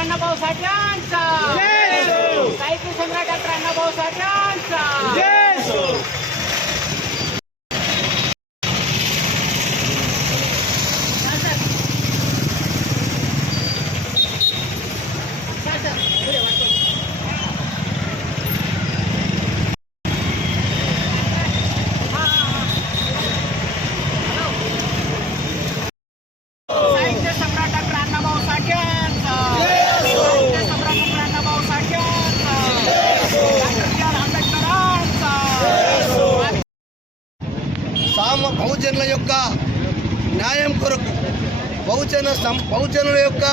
अण्णाभाऊ साठ्यांचा साहित्य सम्राट బహుజనుల యొక్క న్యాయం కొరకు బహుజన సం బహుజనుల యొక్క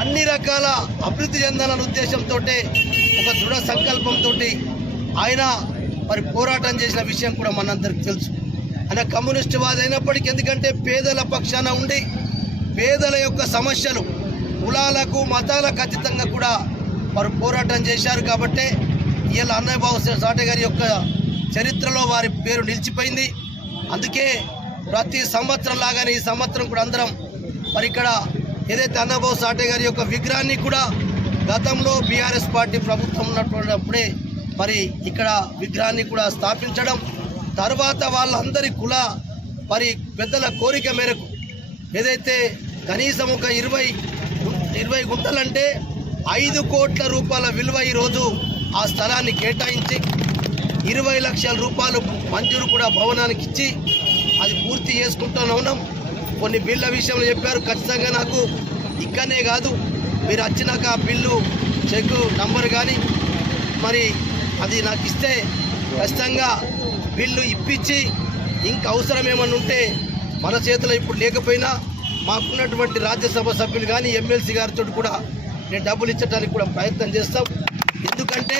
అన్ని రకాల అభివృద్ధి చెందాలన్న ఉద్దేశంతో ఒక దృఢ సంకల్పంతో ఆయన మరి పోరాటం చేసిన విషయం కూడా మనందరికి తెలుసు. ఆయన కమ్యూనిస్ట్ వాది అయినప్పటికీ ఎందుకంటే పేదల పక్షాన ఉండి పేదల యొక్క సమస్యలు కులాలకు మతాలకు అతీతంగా కూడా వారు పోరాటం చేశారు కాబట్టే ఇలా అన్నయ్య బాబు సాటే గారి యొక్క చరిత్రలో వారి పేరు నిలిచిపోయింది. అందుకే ప్రతి సంవత్సరం లాగానే ఈ సంవత్సరం కూడా అందరం మరి ఇక్కడ ఏదైతే అన్నబాబు సాటే గారి యొక్క విగ్రహాన్ని కూడా గతంలో బీఆర్ఎస్ పార్టీ ప్రభుత్వం ఉన్నటువంటిప్పుడే మరి ఇక్కడ విగ్రహాన్ని కూడా స్థాపించడం తర్వాత వాళ్ళందరి కుల మరి పెద్దల కోరిక మేరకు ఏదైతే కనీసం ఒక ఇరవై ఇరవై గుంటలంటే ఐదు కోట్ల రూపాయల విలువ ఈరోజు ఆ స్థలాన్ని కేటాయించి ఇరవై లక్షల రూపాయలు మంజూరు కూడా భవనానికి ఇచ్చి అది పూర్తి చేసుకుంటూనే ఉన్నాం. కొన్ని బిల్ల విషయంలో చెప్పారు ఖచ్చితంగా నాకు ఇక్కడనే కాదు. మీరు వచ్చినాక ఆ బిల్లు చెక్ నంబర్ కానీ మరి అది నాకు ఇస్తే ఖచ్చితంగా బిల్లు ఇప్పించి ఇంకా అవసరం ఏమన్నా ఉంటే మన చేతిలో ఇప్పుడు లేకపోయినా మాకున్నటువంటి రాజ్యసభ సభ్యులు కానీ ఎమ్మెల్సీ గారితో కూడా నేను డబ్బులు ఇచ్చడానికి కూడా ప్రయత్నం చేస్తాం. ఎందుకంటే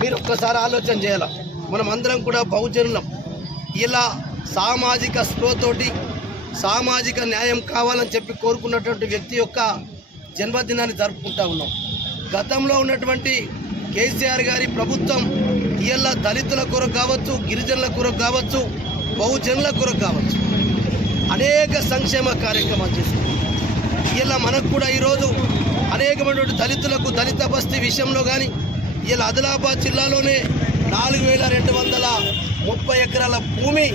మీరు ఒక్కసారి ఆలోచన చేయాలి? మనం అందరం కూడా బహుజనులం. ఇలా సామాజిక స్పృహతోటి సామాజిక న్యాయం కావాలని చెప్పి కోరుకున్నటువంటి వ్యక్తి యొక్క జన్మదినాన్ని జరుపుకుంటా ఉన్నాం. గతంలో ఉన్నటువంటి కేసీఆర్ గారి ప్రభుత్వం ఇలా దళితుల కొరకు కావచ్చు గిరిజనుల కొరకు కావచ్చు బహుజనుల కొరకు కావచ్చు అనేక సంక్షేమ కార్యక్రమాలు చేసింది ఇలా మనకు కూడా ఈరోజు అనేకమైనటువంటి దళితులకు దళిత బస్తీ విషయంలో కానీ ఇలా ఆదిలాబాద్ జిల్లాలోనే నాలుగు వేల రెండు వందల ముప్పై ఎకరాల భూమి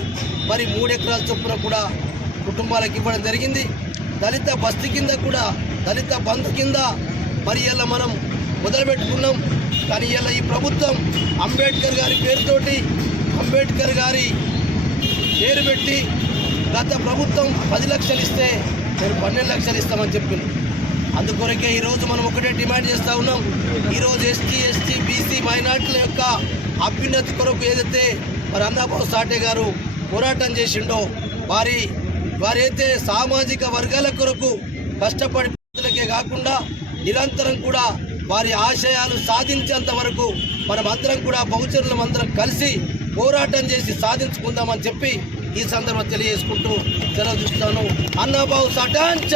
మరి మూడు ఎకరాల చొప్పున కూడా కుటుంబాలకు ఇవ్వడం జరిగింది. దళిత బస్తీ కింద కూడా దళిత బంధు కింద మరి ఇలా మనం మొదలుపెట్టుకున్నాం. కానీ ఇలా ఈ ప్రభుత్వం అంబేద్కర్ గారి పేరుతోటి అంబేద్కర్ గారి పేరు పెట్టి గత ప్రభుత్వం పది లక్షలు ఇస్తే నేను పన్నెండు లక్షలు ఇస్తామని చెప్పింది. అందుకొరకే ఈరోజు మనం ఒకటే డిమాండ్ చేస్తూ ఉన్నాం. ఈరోజు ఎస్టీ ఎస్టీ బీసీ మైనార్టీల యొక్క అభ్యున్నతి కొరకు ఏదైతే మరి అన్నాబాబు సాటే గారు పోరాటం చేసిండో వారి వారైతే సామాజిక వర్గాల కొరకు కష్టపడి ప్రజలకే కాకుండా నిరంతరం కూడా వారి ఆశయాలు సాధించేంత వరకు మనం అందరం కూడా బహుచరులం అందరం కలిసి పోరాటం చేసి సాధించుకుందామని చెప్పి ఈ సందర్భం తెలియజేసుకుంటూ సెలవు చూస్తాను. అన్నాబాబు సటాంచ!